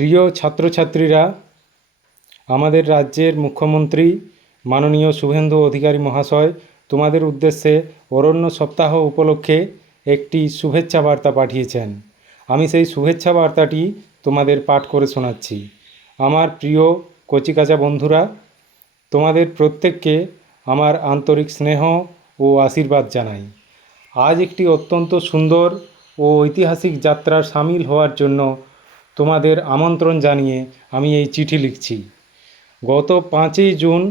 প্রিয় ছাত্রছাত্রীরা, আমাদের রাজ্যের মুখ্যমন্ত্রী মাননীয় শুভেন্দু অধিকারী মহাশয় তোমাদের উদ্দেশ্যে অরণ্য সপ্তাহ উপলক্ষে একটি শুভেচ্ছা বার্তা পাঠিয়েছেন। আমি সেই শুভেচ্ছা বার্তাটি তোমাদের পাঠ করে শোনাচ্ছি। আমার প্রিয় কচিকাঁচা বন্ধুরা, তোমাদের প্রত্যেককে আমার আন্তরিক স্নেহ ও আশীর্বাদ জানাই। আজ একটি অত্যন্ত সুন্দর ও ঐতিহাসিক যাত্রার সামিল হওয়ার জন্য তোমাদের আমন্ত্রণ জানিয়ে আমি এই চিঠি লিখছি। গত 5ই জুন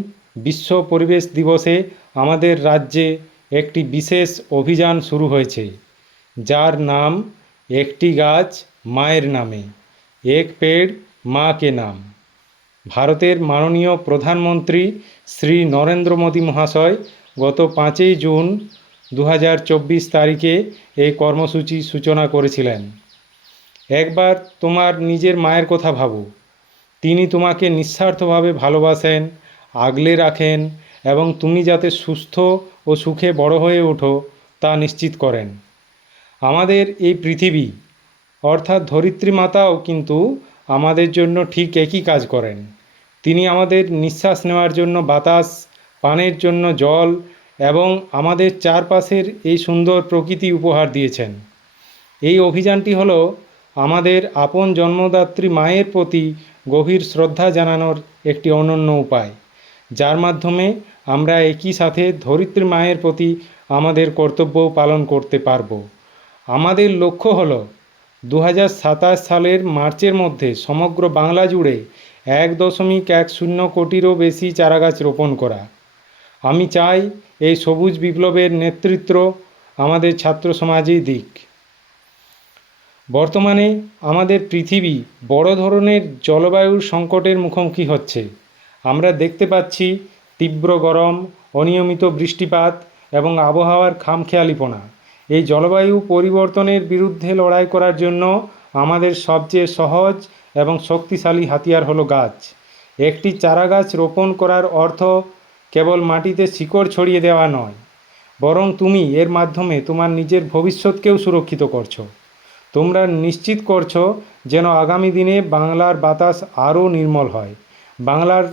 বিশ্ব পরিবেশ দিবসে আমাদের রাজ্যে একটি বিশেষ অভিযান শুরু হয়েছে, যার নাম একটি গাছ মায়ের নামে, এক পেড় মা কে নাম। ভারতের মাননীয় প্রধানমন্ত্রী শ্রী নরেন্দ্র মোদী মহাশয় গত 5ই জুন 2024 তারিখে এই কর্মসূচি সূচনা করেছিলেন। একবার তোমার নিজের মায়ের কথা ভাবো। তিনি তোমাকে নিঃস্বার্থভাবে ভালোবাসেন, আগলে রাখেন এবং তুমি যাতে সুস্থ ও সুখে বড় হয়ে ওঠো তা নিশ্চিত করেন। আমাদের এই পৃথিবী অর্থাৎ ধরিত্রী মাতাও কিন্তু আমাদের জন্য ঠিক একই কাজ করেন। তিনি আমাদের নিঃশ্বাস নেওয়ার জন্য বাতাস, পানের জন্য জল এবং আমাদের চারপাশের এই সুন্দর প্রকৃতি উপহার দিয়েছেন। এই অভিযানটি হলো আমাদের আপন জন্মদাত্রী মায়ের প্রতি গভীর শ্রদ্ধা জানানোর একটি অনন্য উপায়, যার মাধ্যমে আমরা একই সাথে ধরিত্রী মায়ের প্রতি আমাদের কর্তব্যও পালন করতে পারব। আমাদের লক্ষ্য হলো 2027 সালের মার্চের মধ্যে সমগ্র বাংলা জুড়ে 1.10 কোটিরও বেশি চারাগাছ রোপণ করা। আমি চাই এই সবুজ বিপ্লবের নেতৃত্ব আমাদের ছাত্র সমাজই দিক। বর্তমানে আমাদের পৃথিবী বড় ধরনের জলবায়ুর সংকটের মুখোমুখি হচ্ছে। আমরা দেখতে পাচ্ছি তীব্র গরম, অনিয়মিত বৃষ্টিপাত এবং আবহাওয়ার খামখেয়ালিপনা। এই জলবায়ু পরিবর্তনের বিরুদ্ধে লড়াই করার জন্য আমাদের সবচেয়ে সহজ এবং শক্তিশালী হাতিয়ার হলো গাছ। একটি চারাগাছ রোপণ করার অর্থ কেবল মাটিতে শিকড় ছড়িয়ে দেওয়া নয়, বরং তুমি এর মাধ্যমে তোমার নিজের ভবিষ্যৎকেও সুরক্ষিত করছো। তোমরা নিশ্চিত করছো যেন আগামী দিনে বাংলার বাতাস আরও নির্মল হয়, বাংলার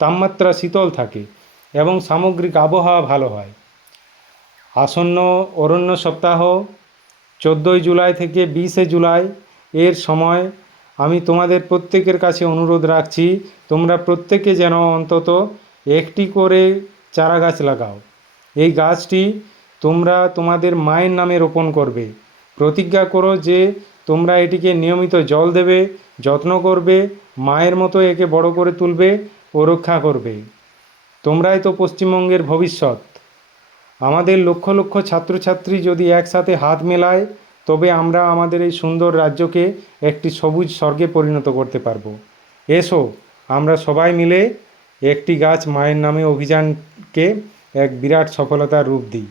তাপমাত্রা শীতল থাকে এবং সামগ্রিক আবহাওয়া ভালো হয়। আসন্ন অরণ্য সপ্তাহ 14ই জুলাই থেকে 20শে জুলাই এর সময় আমি তোমাদের প্রত্যেকের কাছে অনুরোধ রাখছি, তোমরা প্রত্যেকে যেন অন্তত একটি করে চারা গাছ লাগাও। এই গাছটি তোমরা তোমাদের মায়ের নামে রোপণ করবে। প্রতিজ্ঞা করো যে তোমরা এটিকে নিয়মিত জল দেবে, যত্ন করবে, মায়ের মতো একে বড় করে তুলবে ও রক্ষা করবে। তোমরাই তো পশ্চিমবঙ্গের ভবিষ্যৎ। আমাদের লক্ষ লক্ষ ছাত্রছাত্রী যদি একসাথে হাত মেলায়, তবে আমরা আমাদের এই সুন্দর রাজ্যকে একটি সবুজ স্বর্গে পরিণত করতে পারবো। এসো আমরা সবাই মিলে একটি গাছ মায়ের নামে অভিযানকে এক বিরাট সফলতার রূপ দিই।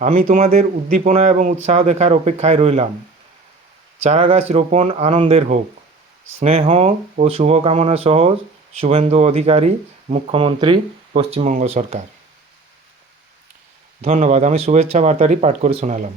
আমি তোমাদের উদ্দীপনা এবং উৎসাহ দেখার অপেক্ষায় রইলাম। চারাগাছ রোপণ আনন্দের হোক। স্নেহ ও শুভকামনা সহ শুভেন্দু অধিকারী, মুখ্যমন্ত্রী, পশ্চিমবঙ্গ সরকার। ধন্যবাদ। আমি শুভেচ্ছা বার্তাটি পাঠ করে শোনালাম।